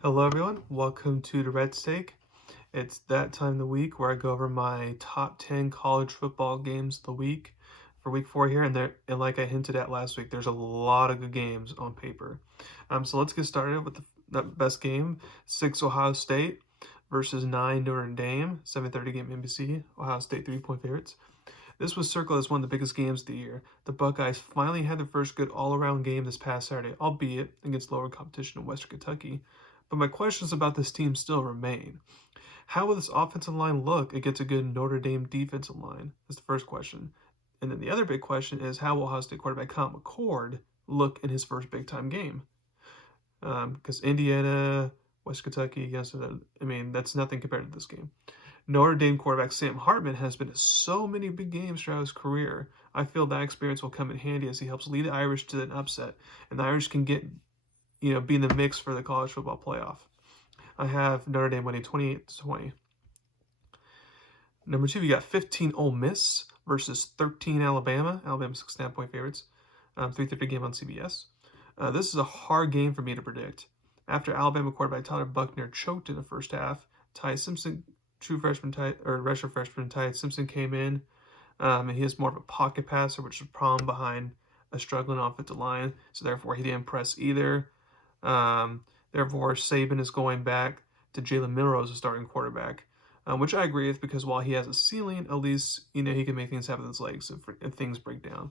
Hello everyone, welcome to Durrett Steak. It's that time of the week where I go over my top 10 college football games of the week for week 4 here, and like I hinted at last week, there's a lot of good games on paper. So let's get started with the best game, 6 Ohio State versus 9 Notre Dame, 7:30 game NBC, Ohio State 3-point favorites. This was circled as one of the biggest games of the year. The Buckeyes finally had their first good all-around game this past Saturday, albeit against lower competition in Western Kentucky. But my questions about this team still remain. How will this offensive line look against a good Notre Dame defensive line? That's the first question. And then the other big question is how will Ohio State quarterback Kyle McCord look in his first big-time game? Because Indiana, West Kentucky, yes, that's nothing compared to this game. Notre Dame quarterback Sam Hartman has been in so many big games throughout his career. I feel that experience will come in handy as he helps lead the Irish to an upset, and the Irish can be in the mix for the college football playoff. I have Notre Dame winning 28-20. Number 2, you got 15 Ole Miss versus 13 Alabama. Alabama 6.5-point favorites. 3:30 game on CBS. This is a hard game for me to predict. After Alabama quarterback Tyler Buckner choked in the first half, Ty Simpson, redshirt freshman Ty Simpson came in, and he is more of a pocket passer, which is a problem behind a struggling offensive line. So therefore, he didn't press either. Therefore, Saban is going back to Jalen Milroe as a starting quarterback, which I agree with because while he has a ceiling, at least he can make things happen with his legs if things break down.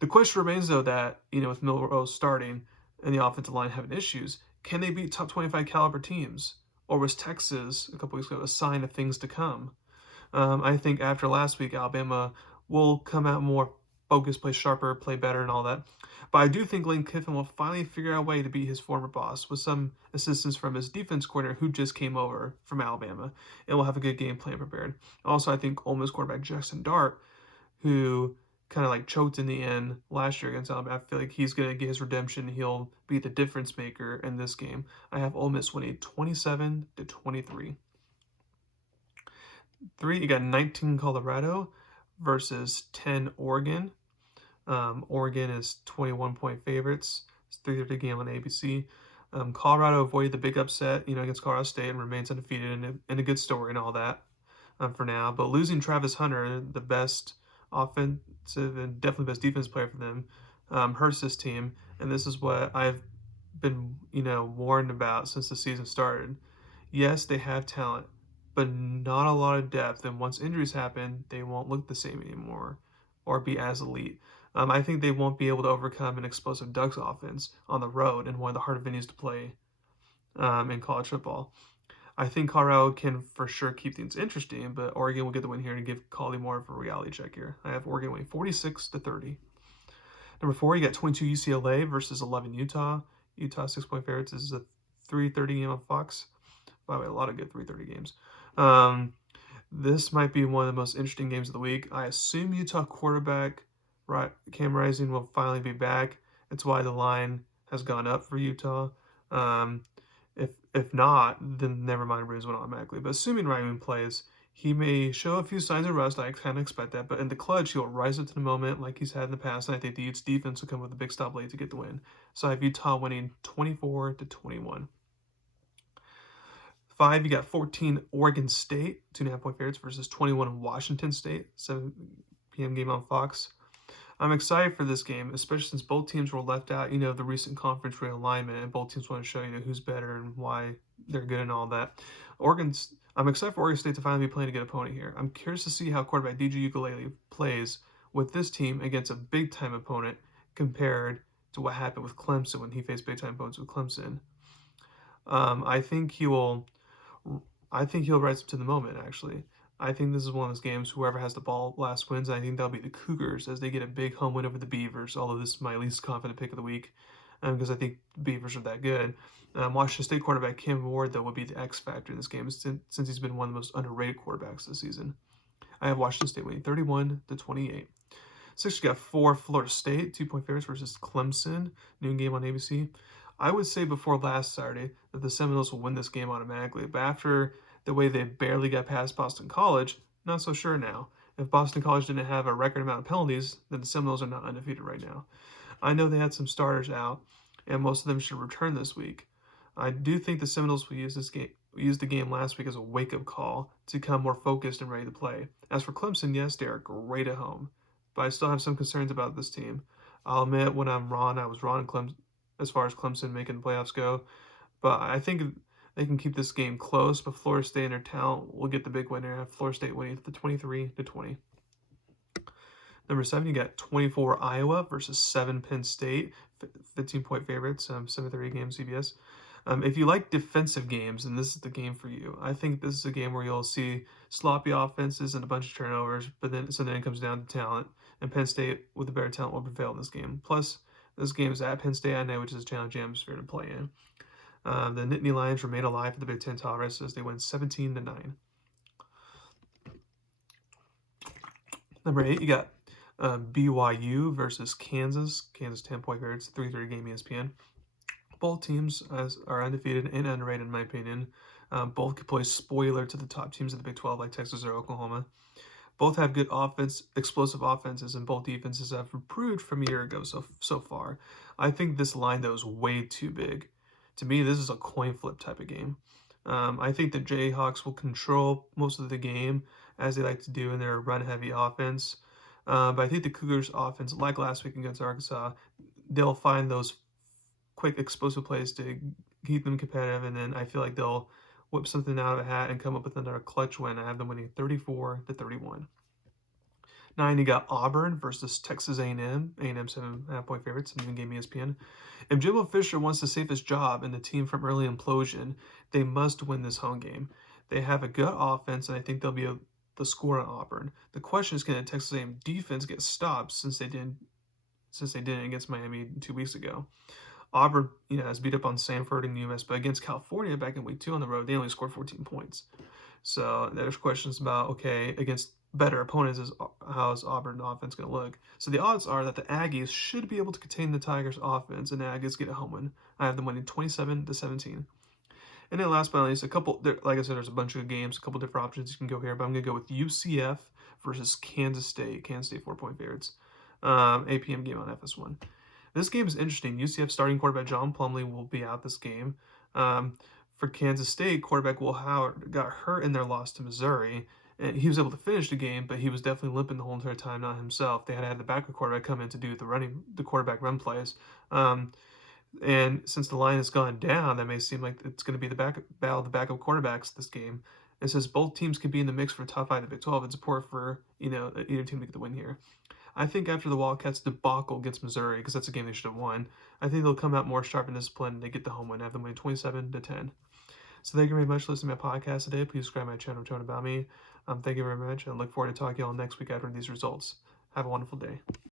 The question remains, though, that with Milroe starting and the offensive line having issues, can they beat top 25 caliber teams? Or was Texas a couple weeks ago a sign of things to come? I think after last week, Alabama will come out more focused, play sharper, play better, and all that. But I do think Lane Kiffin will finally figure out a way to beat his former boss with some assistance from his defense coordinator who just came over from Alabama and will have a good game plan prepared. Also, I think Ole Miss quarterback Jackson Dart, who kind of choked in the end last year against Alabama, I feel like he's going to get his redemption. He'll be the difference maker in this game. I have Ole Miss winning 27-23. 3, you got 19 Colorado versus 10 Oregon. Oregon is 21-point favorites. It's 3:30 game on ABC. Colorado avoided the big upset, against Colorado State and remains undefeated and a good story and all that for now. But losing Travis Hunter, the best offensive and definitely best defense player for them, hurts this team. And this is what I've been, warned about since the season started. Yes, they have talent, but not a lot of depth. And once injuries happen, they won't look the same anymore or be as elite. I think they won't be able to overcome an explosive Ducks offense on the road in one of the hardest venues to play in college football. I think Colorado can for sure keep things interesting, but Oregon will get the win here and give Collie more of a reality check here. I have Oregon winning 46-30. Number 4, you got 22 UCLA versus 11 Utah. Utah 6-point favorites. This is a 3:30 game on Fox. By the way, a lot of good 3:30 games. This might be one of the most interesting games of the week. I assume Utah quarterback Cam Rising will finally be back. It's why the line has gone up for Utah. If not, then never mind, Braves win automatically. But assuming Rising plays, he may show a few signs of rust. I kind of expect that. But in the clutch, he'll rise up to the moment like he's had in the past. And I think the Utes defense will come with a big stop late to get the win. So I have Utah winning 24-21. 5, you got 14 Oregon State, 2.5-point favorites versus 21 Washington State, 7 p.m. game on Fox. I'm excited for this game, especially since both teams were left out, the recent conference realignment, and both teams want to show, who's better and why they're good and all that. I'm excited for Oregon State to finally be playing a good opponent here. I'm curious to see how quarterback DJ Ukulele plays with this team against a big-time opponent compared to what happened with Clemson when he faced big-time opponents with Clemson. I think he'll rise up to the moment, actually. I think this is one of those games, whoever has the ball last wins. I think that'll be the Cougars as they get a big home win over the Beavers, although this is my least confident pick of the week because I think the Beavers are that good. Washington State quarterback Cam Ward, though, would be the X factor in this game since he's been one of the most underrated quarterbacks this season. I have Washington State winning 31-28. 6, you got 4 Florida State, 2-point favorites versus Clemson, noon game on ABC. I would say before last Saturday that the Seminoles will win this game automatically, but after the way they barely got past Boston College, not so sure now. If Boston College didn't have a record amount of penalties, then the Seminoles are not undefeated right now. I know they had some starters out, and most of them should return this week. I do think the Seminoles will use the game last week as a wake-up call to come more focused and ready to play. As for Clemson, yes, they are great at home, but I still have some concerns about this team. I'll admit when I'm wrong, I was wrong in Clemson as far as Clemson making the playoffs go, but I think they can keep this game close. But Florida State and their talent will get the big winner. Florida State winning the 23-20. Number 7, you got 24 Iowa versus 7 Penn State, 15-point favorites, 7:30 game CBS. If you like defensive games, then this is the game for you. I think this is a game where you'll see sloppy offenses and a bunch of turnovers, but then it comes down to talent, and Penn State with the better talent will prevail in this game. Plus, this game is at Penn State, I know, which is a challenging atmosphere to play in. The Nittany Lions remain alive for the Big Ten title race as they win 17-9. Number 8, you got BYU versus Kansas. Kansas 10-point favorites, 3:30 game ESPN. Both teams are undefeated and underrated in my opinion. Both could play spoiler to the top teams of the Big 12 like Texas or Oklahoma. Both have good explosive offenses, and both defenses have improved from a year ago so far. I think this line, though, is way too big. To me, this is a coin flip type of game. I think the Jayhawks will control most of the game, as they like to do in their run-heavy offense. But I think the Cougars' offense, like last week against Arkansas, they'll find those quick, explosive plays to keep them competitive, and then I feel like they'll whip something out of a hat and come up with another clutch win. I have them winning 34-31. 9, you got Auburn versus Texas A&M. A&M 7.5-point favorites in the game ESPN. If Jimbo Fisher wants to save his job and the team from early implosion, they must win this home game. They have a good offense, and I think they'll be able to score on Auburn. The question is, can the Texas A&M defense get stopped since they didn't against Miami 2 weeks ago? Auburn, has beat up on Sanford and UMass, but against California back in week 2 on the road, they only scored 14 points. So there's questions about, okay, against better opponents, how is Auburn offense going to look? So the odds are that the Aggies should be able to contain the Tigers' offense, and the Aggies get a home win. I have them winning 27-17. And then last but not least, like I said, there's a bunch of games, a couple different options you can go here, but I'm going to go with UCF versus Kansas State. Kansas State 4-point favorites. 8 p.m. game on FS1. This game is interesting. UCF starting quarterback John Plumlee will be out this game. For Kansas State, quarterback Will Howard got hurt in their loss to Missouri, and he was able to finish the game, but he was definitely limping the whole entire time, not himself. They had to have the backup quarterback come in to do the quarterback run plays. And since the line has gone down, that may seem like it's going to be the battle of the backup quarterbacks this game. It says both teams could be in the mix for top 5 of the Big 12 and support for either team to get the win here. I think after the Wildcats debacle against Missouri, because that's a game they should have won, I think they'll come out more sharp and disciplined and they get the home win. I have them winning 27-10. So thank you very much for listening to my podcast today. Please subscribe to my channel, Tone About Me. Thank you very much, and I look forward to talking to you all next week after these results. Have a wonderful day.